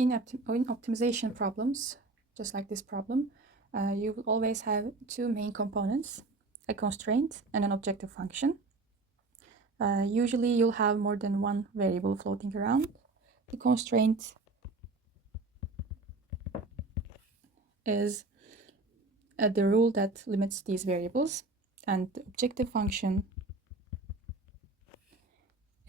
in optimization problems, just like this problem, you will always have two main components, a constraint and an objective function. Usually you'll have more than one variable floating around. The constraint is the rule that limits these variables, and the objective function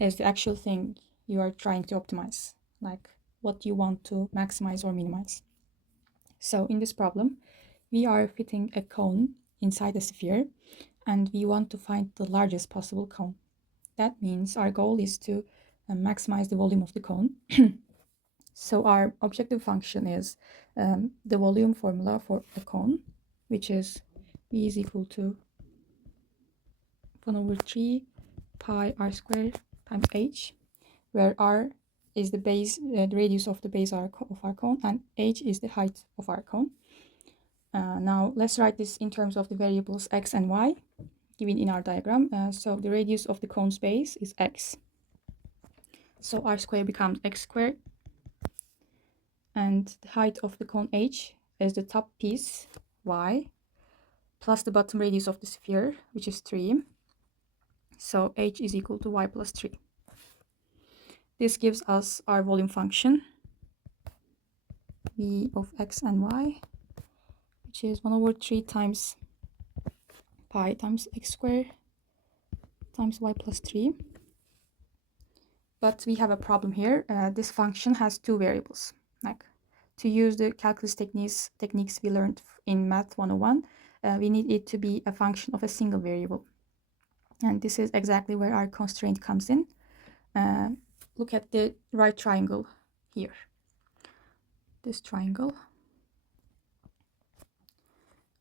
is the actual thing you are trying to optimize, like what you want to maximize or minimize. So in this problem, we are fitting a cone inside a sphere, and we want to find the largest possible cone. That means our goal is to maximize the volume of the cone. So our objective function is the volume formula for a cone, which is V is equal to 1 over 3 pi r squared times h, where r is the base, the radius of the base of our cone, and h is the height of our cone. Now let's write this in terms of the variables x and y given in our diagram. So the radius of the cone's base is x. So r squared becomes x squared, and the height of the cone h is the top piece y plus the bottom radius of the sphere, which is 3. So h is equal to y plus 3. This gives us our volume function, v of x and y, which is 1 over 3 times pi times x squared times y plus 3. But we have a problem here. This function has two variables. Like, to use the calculus techniques we learned in Math 101, we need it to be a function of a single variable. And this is exactly where our constraint comes in. Look at the right triangle here. This triangle.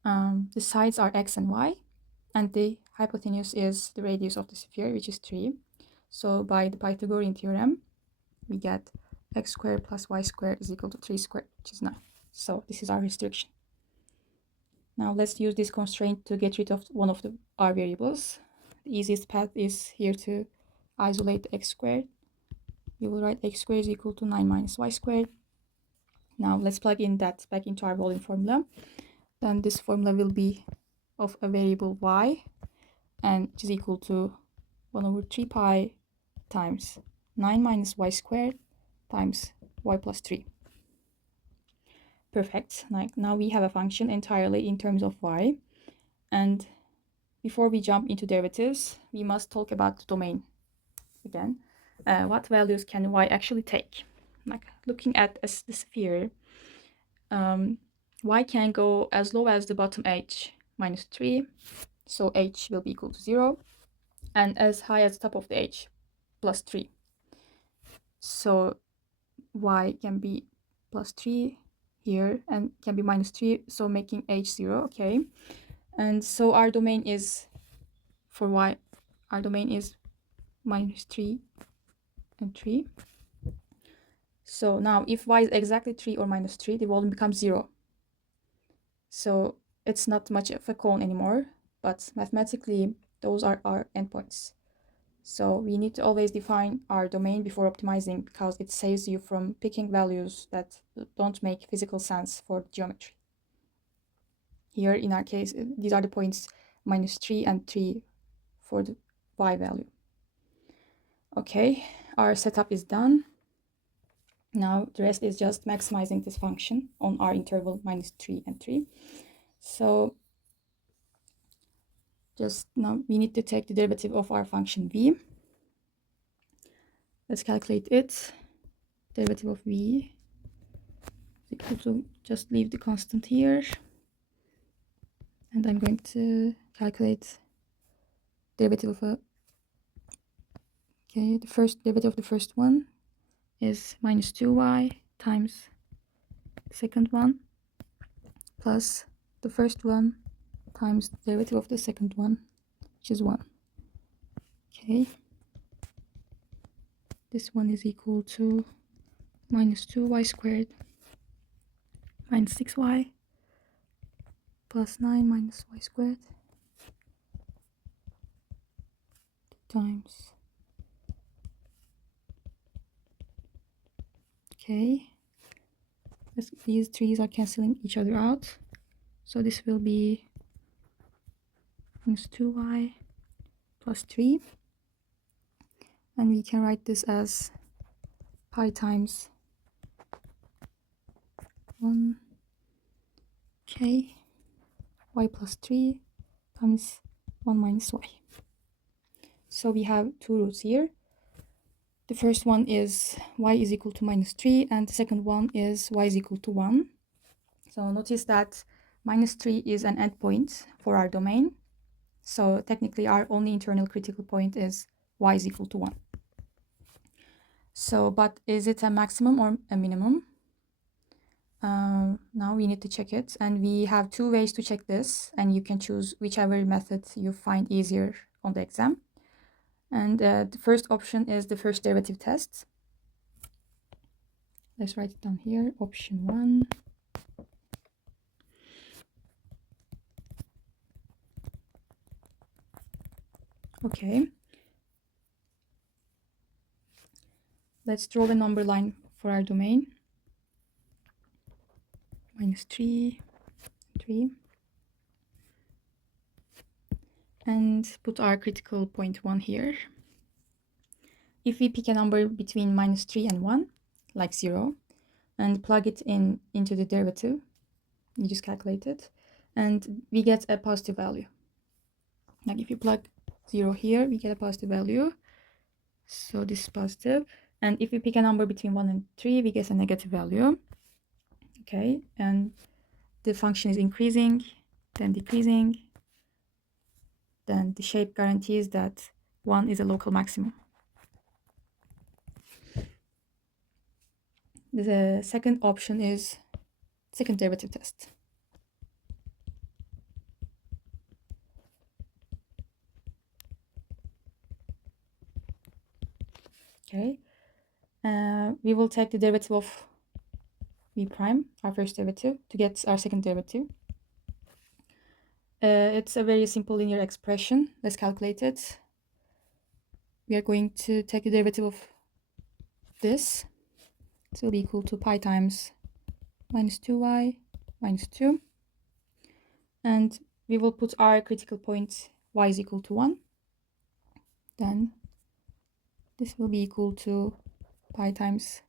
The sides are x and y, and the hypotenuse is the radius of the sphere, which is 3. So by the Pythagorean theorem, we get x squared plus y squared is equal to 3 squared, which is 9. So this is our restriction. Now let's use this constraint to get rid of one of our variables. The easiest path is here to isolate x squared. We will write x squared is equal to 9 minus y squared. Now let's plug in that back into our volume formula. Then this formula will be of a variable y, and which is equal to 1 over 3 pi times 9 minus y squared times y plus 3. Perfect. Like, now we have a function entirely in terms of y. And before we jump into derivatives, we must talk about the domain again. What values can y actually take? Like, looking at the sphere, y can go as low as the bottom h minus 3, so h will be equal to 0, and as high as the top of the h plus 3. So y can be plus 3 here and can be minus 3, so making h 0, okay. And so our domain is, for y, our domain is minus 3 and 3. So now if y is exactly 3 or minus 3, the volume becomes 0. So it's not much of a cone anymore, but mathematically those are our endpoints. So we need to always define our domain before optimizing, because it saves you from picking values that don't make physical sense for geometry. Here in our case, these are the points minus 3 and 3 for the y value. Okay, our setup is done. Now the rest is just maximizing this function on our interval minus 3 and 3. So just now we need to take the derivative of our function v. Let's calculate it. Derivative of v is equal to, just leave the constant here. And I'm going to calculate derivative of the first derivative of the first one is minus 2y times the second one plus the first one times the derivative of the second one, which is 1. Okay. This one is equal to minus 2y squared minus 6y plus 9 minus y squared times, okay, these 3's are cancelling each other out. So this will be minus 2y plus 3. And we can write this as pi times 1k y plus 3 times 1 minus y. So we have two roots here. The first one is y is equal to minus 3, and the second one is y is equal to 1. So notice that minus 3 is an endpoint for our domain. So technically our only internal critical point is y is equal to 1. So, but is it a maximum or a minimum? Now we need to check it, and we have two ways to check this, and you can choose whichever method you find easier on the exam. And the first option is the first derivative test. Let's write it down here, option 1. Okay. Let's draw a number line for our domain. Minus 3, 3. And put our critical point 1 here. If we pick a number between minus 3 and 1, like 0, and plug it into the derivative, you just calculate it, and we get a positive value. Like if you plug 0 here, we get a positive value. So this is positive. And if we pick a number between 1 and 3, we get a negative value. Okay, and the function is increasing, then decreasing. Then the shape guarantees that 1 is a local maximum. The second option is second derivative test. Okay, we will take the derivative of v prime, our first derivative, to get our second derivative. It's a very simple linear expression. Let's calculate it. We are going to take the derivative of this. It will be equal to pi times minus 2y minus 2. And we will put our critical point y is equal to 1. Then this will be equal to pi times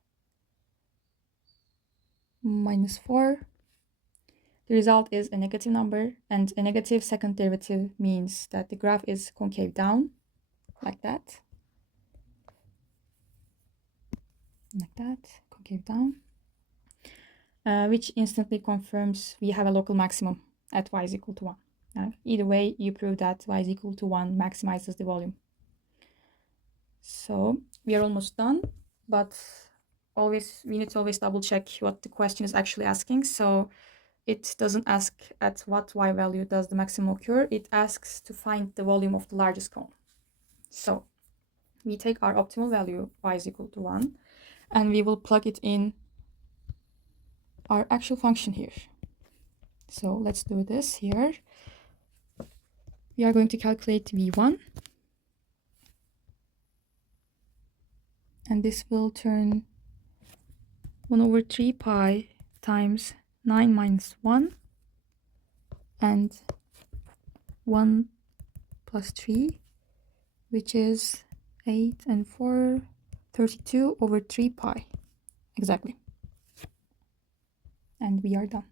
minus 4. The result is a negative number, and a negative second derivative means that the graph is concave down, like that. Like that, concave down. Which instantly confirms we have a local maximum at y is equal to 1. Either way, you prove that y is equal to 1 maximizes the volume. So we are almost done, but we need to always double check what the question is actually asking. So it doesn't ask at what y value does the maximum occur. It asks to find the volume of the largest cone. So we take our optimal value, y is equal to 1, and we will plug it in our actual function here. So let's do this here. We are going to calculate v1. And this will turn 1 over 3 pi times 9 minus 1 and 1 plus 3, which is 8 and 4, 32 over 3 pi. Exactly. And we are done.